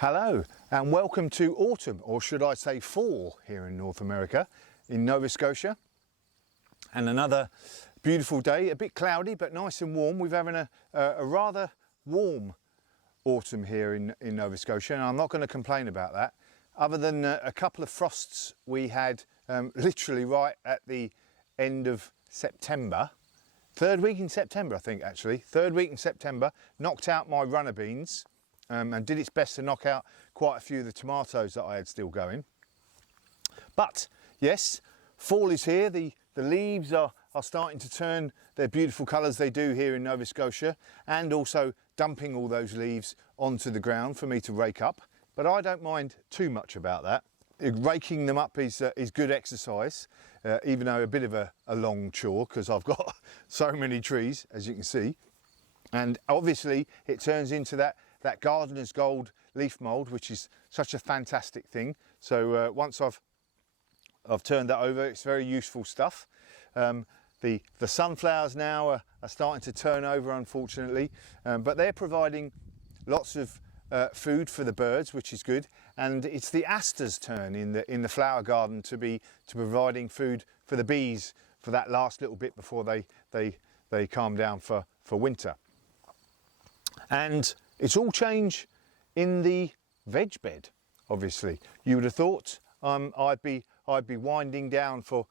Hello and welcome to autumn, or should I say fall, here in North America, in Nova Scotia. And another beautiful day, a bit cloudy but nice and warm. We're having a rather warm autumn here in Nova Scotia, and I'm not going to complain about that. Other than a couple of frosts we had literally right at the end of September. Third week in September, I think, actually. Third week in September, knocked out my runner beans. And did its best to knock out quite a few of the tomatoes that I had still going. But yes, fall is here. The leaves are starting to turn their beautiful colours they do here in Nova Scotia, and also dumping all those leaves onto the ground for me to rake up. But I don't mind too much about that. Raking them up is good exercise, even though a bit of a long chore, because I've got so many trees, as you can see. And obviously it turns into that gardener's gold leaf mould, which is such a fantastic thing. So once I've turned that over, it's very useful stuff. The sunflowers now are starting to turn over, unfortunately, but they're providing lots of food for the birds, which is good. And it's the asters' turn in the flower garden to providing food for the bees for that last little bit before they calm down for winter. And it's all change in the veg bed, obviously. You would have thought I'd be winding down for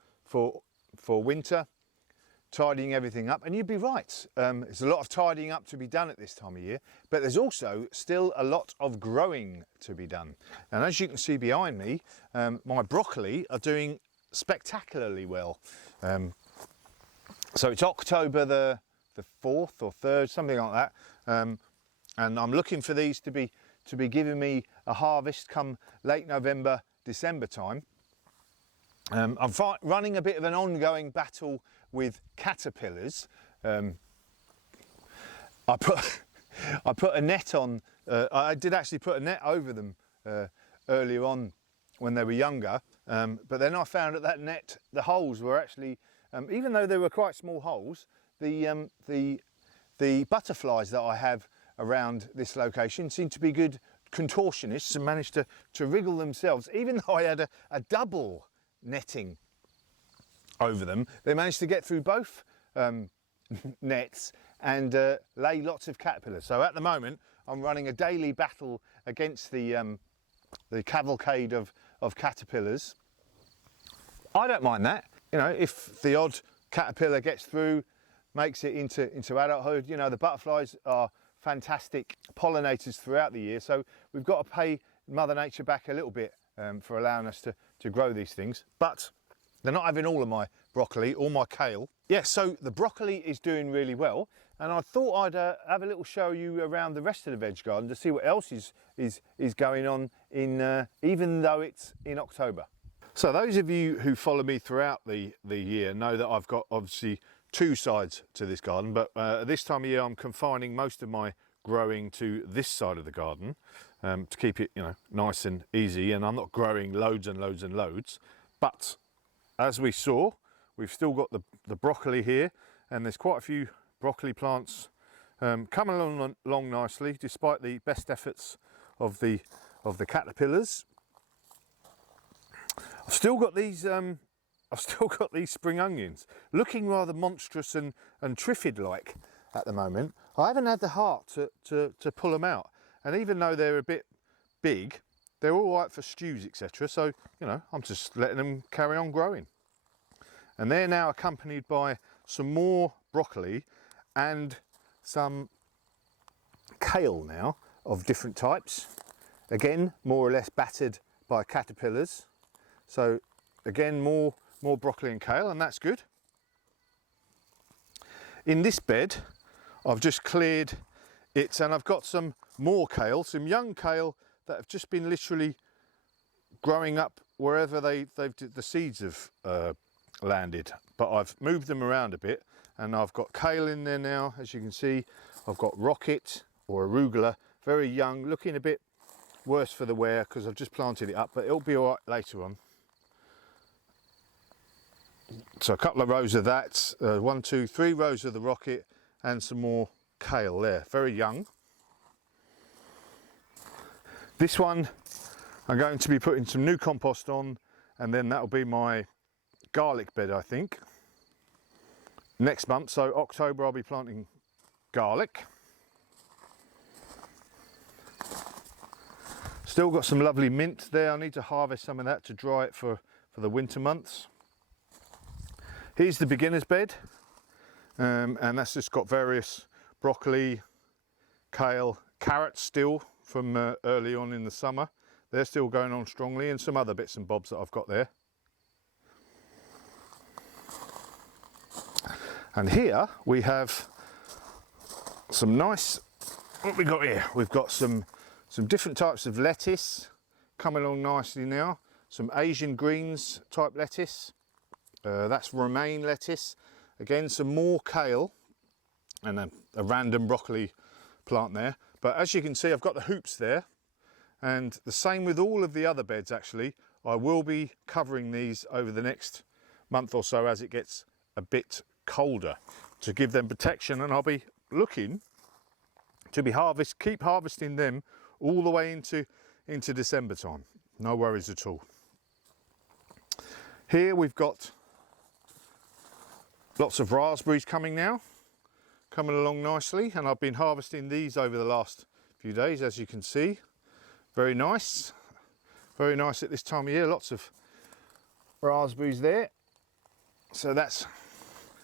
winter, tidying everything up, and you'd be right. There's a lot of tidying up to be done at this time of year, but there's also still a lot of growing to be done. And as you can see behind me, my broccoli are doing spectacularly well. So it's October the 4th or 3rd, something like that. And I'm looking for these to be giving me a harvest come late November, December time. I'm running a bit of an ongoing battle with caterpillars. I put a net on. I did actually put a net over them earlier on when they were younger, but then I found that net, the holes were actually, even though they were quite small holes, the butterflies that I have around this location seem to be good contortionists and managed to wriggle themselves. Even though I had a double netting over them, they managed to get through both nets and lay lots of caterpillars. So at the moment I'm running a daily battle against the cavalcade of caterpillars. I don't mind that, you know, if the odd caterpillar gets through, makes it into adulthood. You know, the butterflies are fantastic pollinators throughout the year, so we've got to pay Mother Nature back a little bit for allowing us to grow these things. But they're not having all of my broccoli or my kale. Yeah, so the broccoli is doing really well, and I thought I'd have a little show you around the rest of the veg garden to see what else is going on in even though it's in October. So those of you who follow me throughout the year know that I've got obviously two sides to this garden, but this time of year I'm confining most of my growing to this side of the garden to keep it, you know, nice and easy, and I'm not growing loads and loads and loads. But as we saw, we've still got the broccoli here, and there's quite a few broccoli plants coming along nicely despite the best efforts of the caterpillars. I've still got these spring onions looking rather monstrous and triffid-like at the moment. I haven't had the heart to pull them out, and even though they're a bit big, they're all right for stews, etc. So, you know, I'm just letting them carry on growing. And they're now accompanied by some more broccoli and some kale now of different types. Again, more or less battered by caterpillars. So again, more broccoli and kale, and that's good. In this bed, I've just cleared it, and I've got some more kale, some young kale that have just been literally growing up wherever the seeds have landed. But I've moved them around a bit, and I've got kale in there now, as you can see. I've got rocket or arugula, very young, looking a bit worse for the wear because I've just planted it up, but it'll be all right later on. So a couple of rows of that, 1, 2, 3 rows of the rocket, and some more kale there, very young. This one I'm going to be putting some new compost on, and then that'll be my garlic bed, I think, next month. So October I'll be planting garlic. Still got some lovely mint there. I need to harvest some of that to dry it for the winter months. Here's the beginner's bed, and that's just got various broccoli, kale, carrots still from early on in the summer. They're still going on strongly, and some other bits and bobs that I've got there. And here we have some nice, what we got here? We've got some different types of lettuce coming along nicely now. Some Asian greens type lettuce. That's romaine lettuce. Again, some more kale and a random broccoli plant there. But as you can see, I've got the hoops there. And the same with all of the other beds actually. I will be covering these over the next month or so as it gets a bit colder to give them protection, and I'll be looking to keep harvesting them all the way into December time. No worries at all. Here we've got lots of raspberries coming along nicely, and I've been harvesting these over the last few days, as you can see. Very nice at this time of year. Lots of raspberries there. So that's,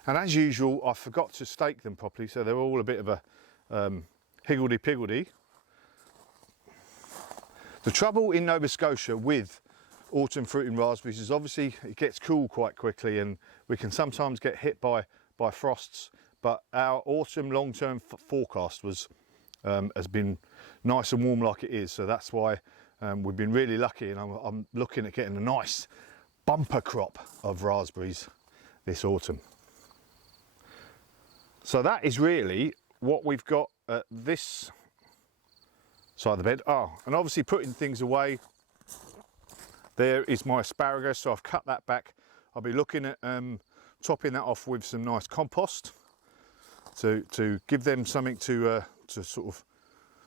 and as usual, I forgot to stake them properly, so they're all a bit of a higgledy-piggledy. The trouble in Nova Scotia with autumn fruiting raspberries is obviously it gets cool quite quickly, and we can sometimes get hit by frosts. But our autumn long-term forecast has been nice and warm like it is, so that's why we've been really lucky, and I'm looking at getting a nice bumper crop of raspberries this autumn. So that is really what we've got at this side of the bed. Oh, and obviously putting things away, there is my asparagus, so I've cut that back. I'll be looking at topping that off with some nice compost to give them something to sort of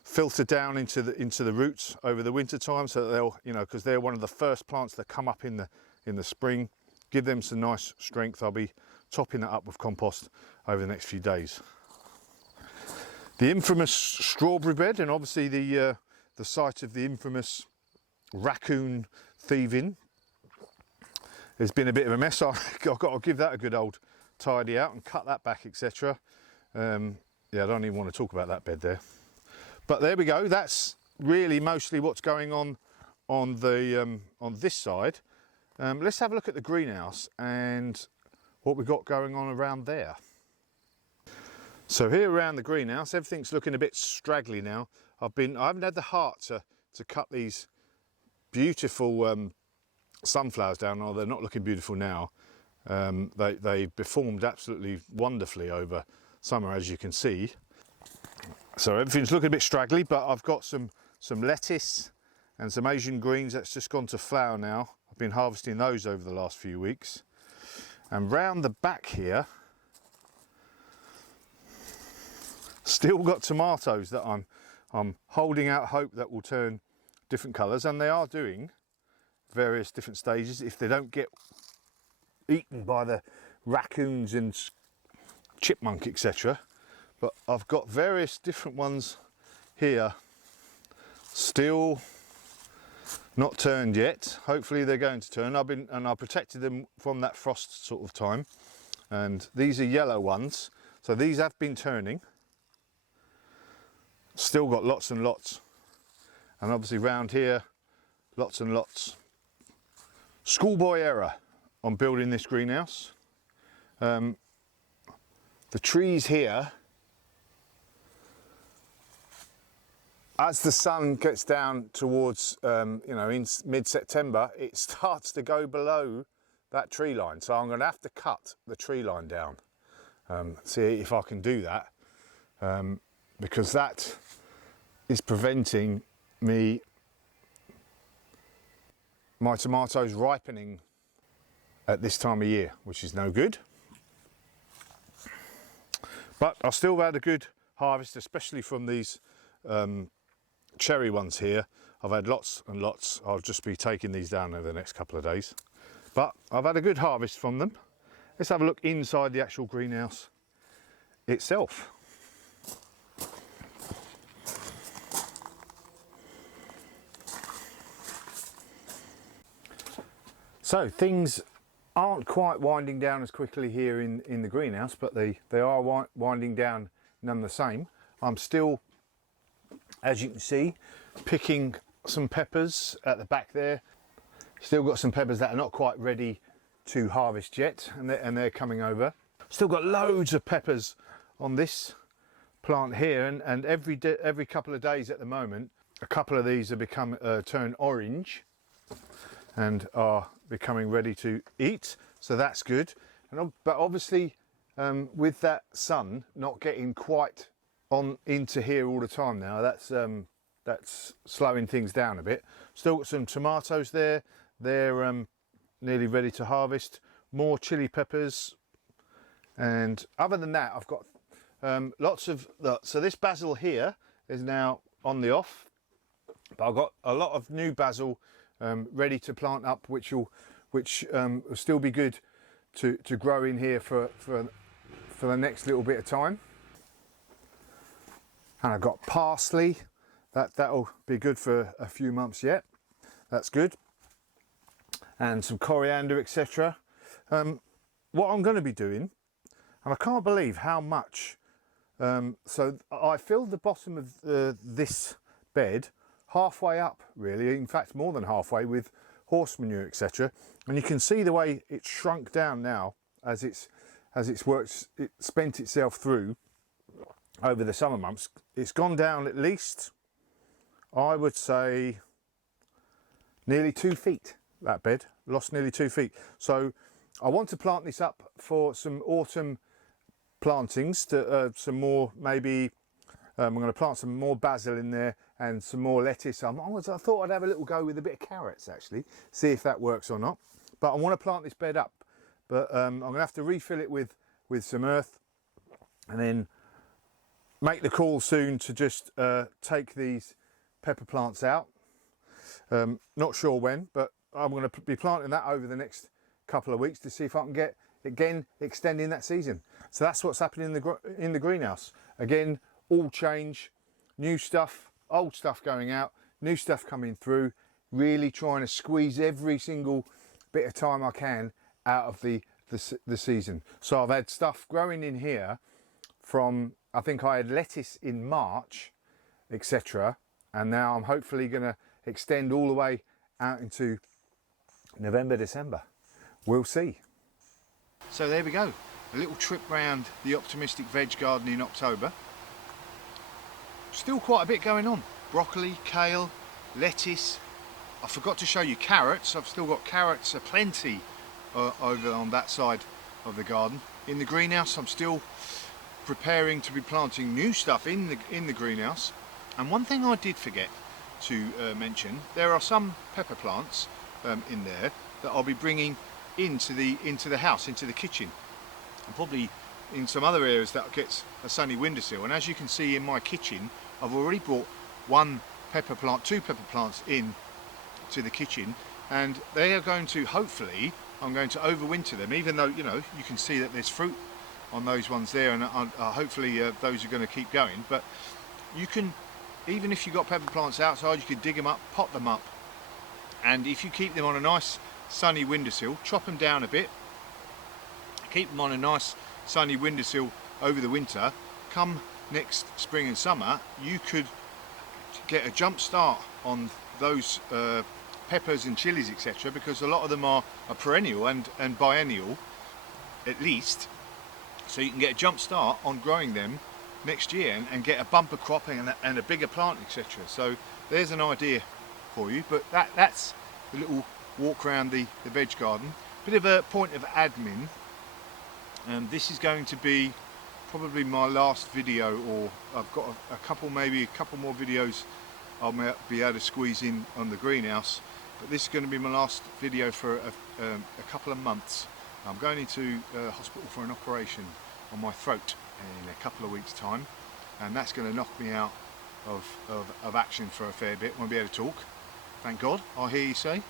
filter down into the roots over the winter time, so that they'll, you know, because they're one of the first plants that come up in the spring. Give them some nice strength. I'll be topping that up with compost over the next few days. The infamous strawberry bed, and obviously the site of the infamous raccoon thieving, has been a bit of a mess. I've got to give that a good old tidy out and cut that back, etc. Yeah, I don't even want to talk about that bed there. But there we go. That's really mostly what's going on this side. Let's have a look at the greenhouse and what we've got going on around there. So here around the greenhouse, everything's looking a bit straggly now. I haven't had the heart to cut these beautiful sunflowers down. Oh, they're not looking beautiful now. They performed absolutely wonderfully over summer, as you can see. So everything's looking a bit straggly, but I've got some lettuce and some Asian greens that's just gone to flower now. I've been harvesting those over the last few weeks. And round the back here, still got tomatoes that I'm holding out hope that will turn different colours, and they are doing various different stages if they don't get eaten by the raccoons and chipmunk, etc. But I've got various different ones here still not turned yet. Hopefully they're going to turn. I protected them from that frost sort of time, and these are yellow ones, so these have been turning. Still got lots and lots, and obviously round here lots and lots. Schoolboy error on building this greenhouse. The trees here, as the sun gets down towards you know, in mid-September, it starts to go below that tree line, so I'm going to have to cut the tree line down. See if I can do that, because that is preventing my tomatoes ripening at this time of year, which is no good. But I still had a good harvest, especially from these cherry ones here. I've had lots and lots. I'll just be taking these down over the next couple of days. But I've had a good harvest from them. Let's have a look inside the actual greenhouse itself. So things aren't quite winding down as quickly here in the greenhouse, but they are winding down none the same. I'm still, as you can see, picking some peppers at the back there. Still got some peppers that are not quite ready to harvest yet, and they're coming over. Still got loads of peppers on this plant here, and every couple of days at the moment, a couple of these have turn orange and are becoming ready to eat, so that's good. But obviously, with that sun not getting quite on into here all the time now, that's slowing things down a bit. Still got some tomatoes there. They're nearly ready to harvest. More chili peppers, and other than that, I've got lots of. So this basil here is now on the off, but I've got a lot of new basil ready to plant up, which will still be good to grow in here for the next little bit of time. And I've got parsley, that'll be good for a few months yet. That's good. And some coriander, etc. What I'm going to be doing, and I can't believe how much. So I filled the bottom of this bed halfway up, really. In fact, more than halfway, with horse manure, etc. And you can see the way it's shrunk down now as it's spent itself through over the summer months. It's gone down at least, I would say, nearly 2 feet. That bed lost nearly 2 feet. So I want to plant this up for some autumn plantings, to some more, maybe I'm going to plant some more basil in there and some more lettuce. I thought I'd have a little go with a bit of carrots, actually, see if that works or not. But I want to plant this bed up, but I'm going to have to refill it with some earth, and then make the call soon to just take these pepper plants out. Not sure when, but I'm going to be planting that over the next couple of weeks to see if I can get, again, extending that season. So that's what's happening in the greenhouse. Again, all change, new stuff, old stuff going out, new stuff coming through, really trying to squeeze every single bit of time I can out of the season. So I've had stuff growing in here from, I think I had lettuce in March, etc. And now I'm hopefully going to extend all the way out into November, December. We'll see. So there we go, a little trip round the Optimistic Veg Garden in October. Still quite a bit going on. Broccoli, kale, lettuce. I forgot to show you carrots. I've still got carrots aplenty over on that side of the garden. In the greenhouse, I'm still preparing to be planting new stuff in the greenhouse. And one thing I did forget to mention, there are some pepper plants in there that I'll be bringing into the house, into the kitchen, and probably in some other areas that gets a sunny windowsill. And as you can see in my kitchen, I've already brought two pepper plants in to the kitchen, and they are going to, hopefully, I'm going to overwinter them, even though, you know, you can see that there's fruit on those ones there, and hopefully those are going to keep going. But you can, even if you've got pepper plants outside, you can dig them up, pot them up, and if you keep them on a nice sunny windowsill, chop them down a bit, keep them on a nice sunny windowsill over the winter, come next spring and summer, you could get a jump start on those peppers and chilies, etc., because a lot of them are perennial and biennial at least, so you can get a jump start on growing them next year and get a bumper crop and a bigger plant, etc. So there's an idea for you. But that's the little walk around the veg garden. Bit of a point of admin, and this is going to be probably my last video, or I've got maybe a couple more videos I'll be able to squeeze in on the greenhouse, but this is going to be my last video for a couple of months. I'm going into hospital for an operation on my throat in a couple of weeks' time, and that's going to knock me out of action for a fair bit. Won't be able to talk, thank God, I hear you say.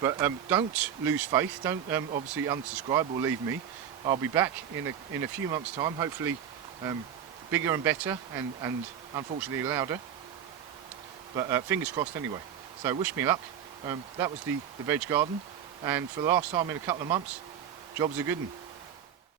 But don't lose faith, don't obviously unsubscribe or leave me. I'll be back in a few months' time, hopefully bigger and better, and unfortunately louder. But fingers crossed anyway. So wish me luck. That was the veg garden, and for the last time in a couple of months, job's a good one.